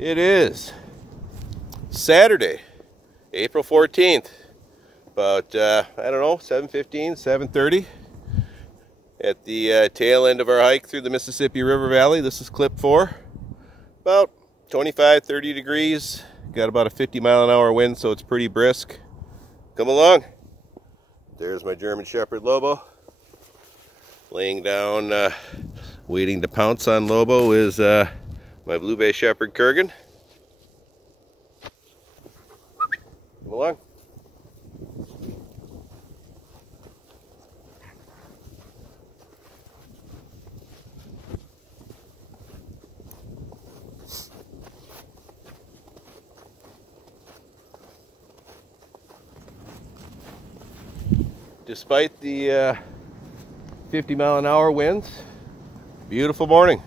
It is Saturday, April 14th, about, I don't know, 7:15, 7:30, at the tail end of our hike through the Mississippi River Valley. This is clip 4, about 25, 30 degrees, got about a 50-mile-an-hour wind, so it's pretty brisk. Come along. There's my German Shepherd Lobo. Laying down, waiting to pounce on Lobo is my Blue Bay Shepherd Kurgan. Come along. Despite the 50-mile-an-hour winds, beautiful morning.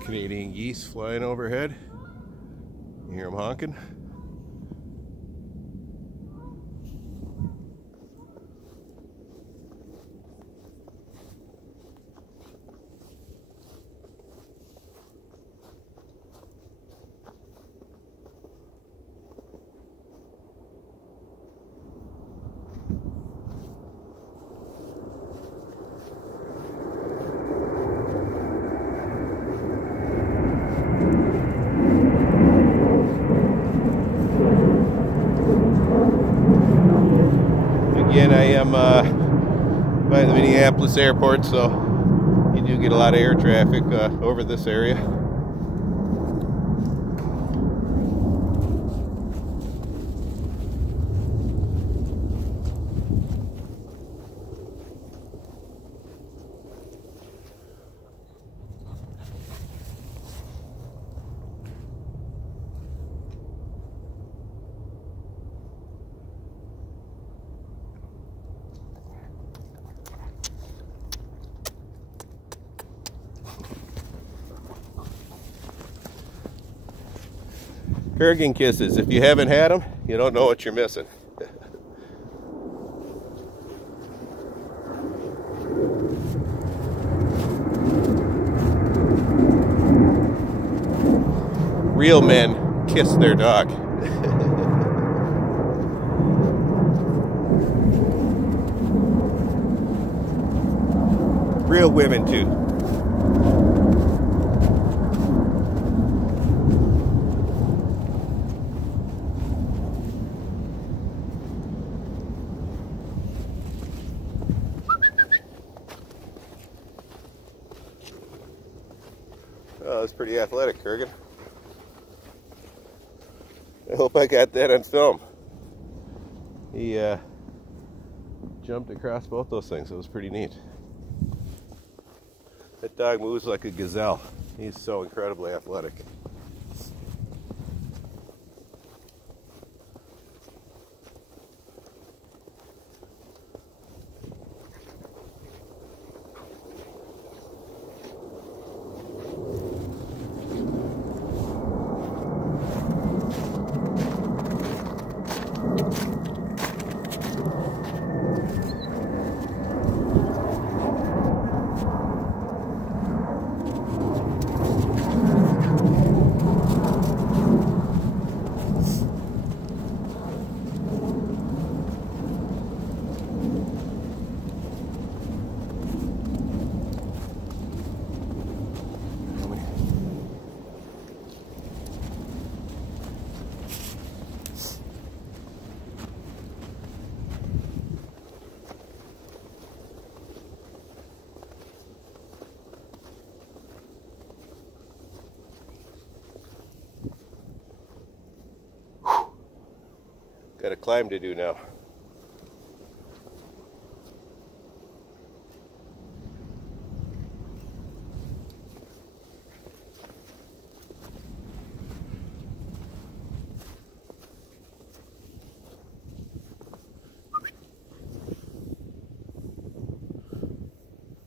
Canadian geese flying overhead. You hear them honking. Again, I am by the Minneapolis airport, so you do get a lot of air traffic over this area. Kurgan kisses. If you haven't had them, you don't know what you're missing. Real men kiss their dog. Real women too. Oh, that's pretty athletic, Kurgan. I hope I got that on film. He jumped across both those things. It was pretty neat. That Dog moves like a gazelle. He's so incredibly athletic. Got a climb to do now.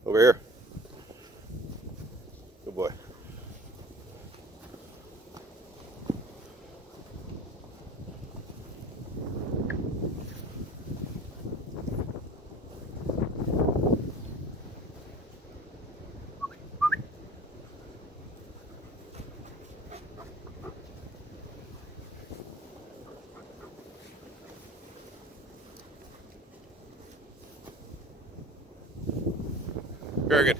Over here. Good boy. Kurgan.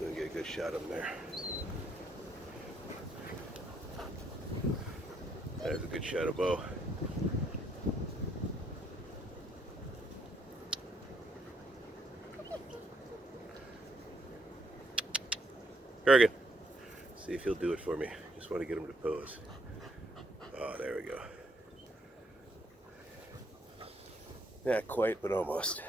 Gonna get a good shot of him there. There's a good shot of Bo. Kurgan. See if he'll do it for me. Just want to get him to pose. Oh, there we go. Not quite, but almost.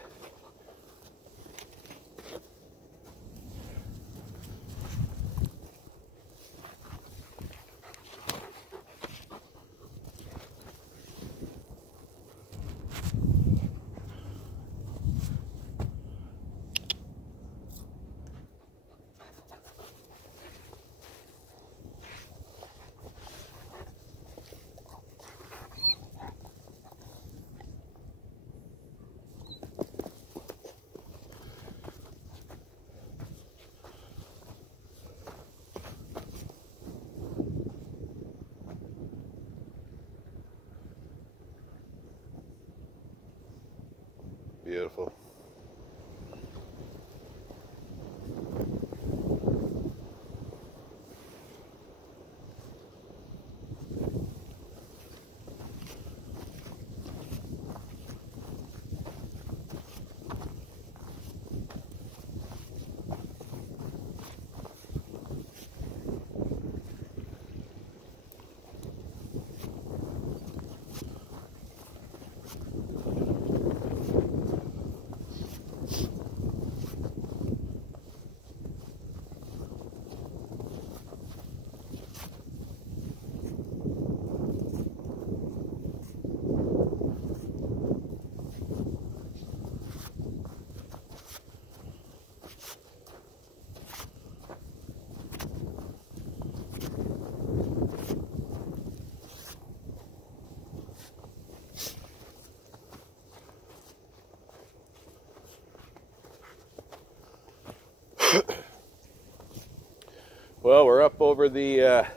Beautiful. Well, we're up over the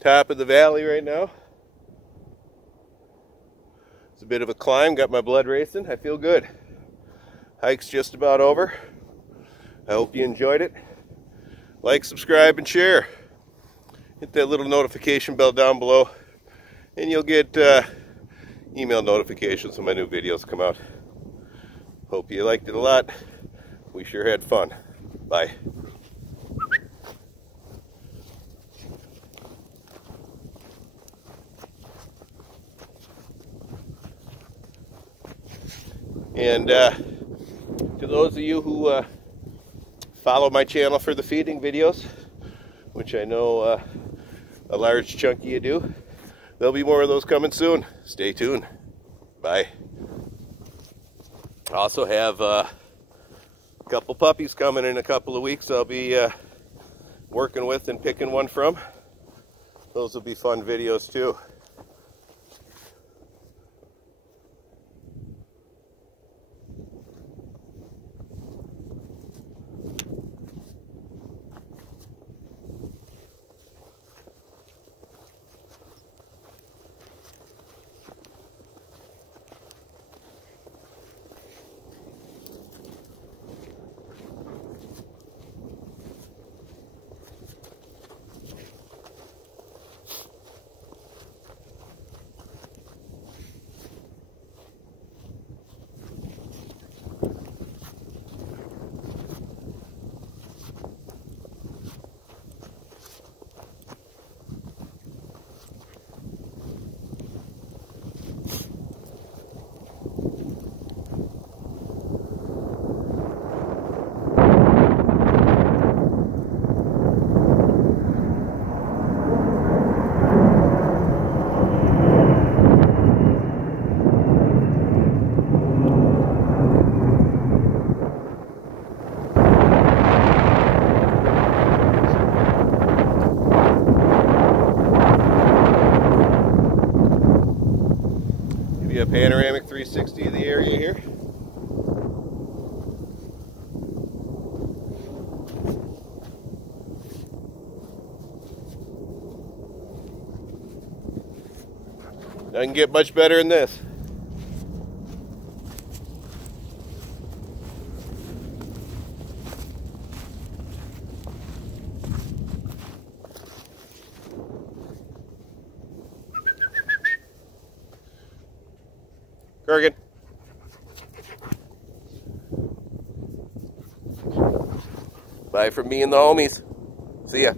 top of the valley right now. It's a bit of a climb, got my blood racing. I feel good. Hike's just about over. I hope you enjoyed it. Like, subscribe, and share. Hit that little notification bell down below, and you'll get email notifications when my new videos come out. Hope you liked it a lot. We sure had fun. Bye. And to those of you who Follow my channel for the feeding videos, which I know a large chunk of you do. There'll be more of those coming soon. Stay tuned. Bye. I also have a couple puppies coming in a couple of weeks. I'll be working with and picking one from. Those will be fun videos too. A panoramic 360 of the area here. Doesn't get much better than this. Kurgan. Bye from me and the homies. See ya.